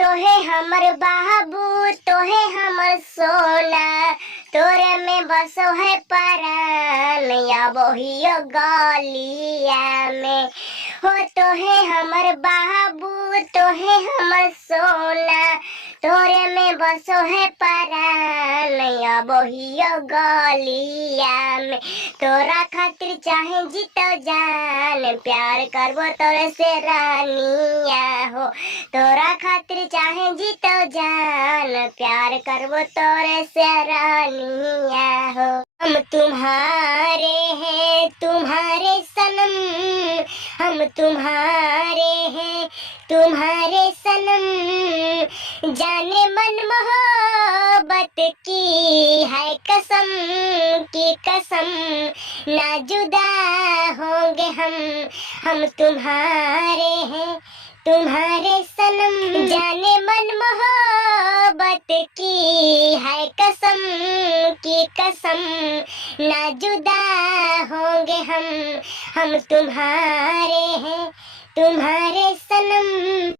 तोहे हमर बाबू तोहे हमर सोना, तोरे में बसो है परान या बहियो गलिया में। हो तोहे हमर बाबू तोहे हमर सोना, तोरे में बसो है परान या बहियो गलिया में। तोरा खातिर चाहे जीतो जान, प्यार करबो तोरे से रानिया हो। तोरा खातिर चाहे जीतो जान, प्यार करबो तोरे से रानिया हो। हम तुम्हारे हैं तुम्हारे सनम, हम तुम्हारे हैं तुम्हारे सनम। जाने मन मोहब्बत की है कसम की कसम, ना जुदा होंगे हम तुम्हारे हैं तुम्हारे सनम। जाने मन मोहब्बत की है कसम की कसम, ना जुदा होंगे हम तुम्हारे हैं तुम्हारे सनम।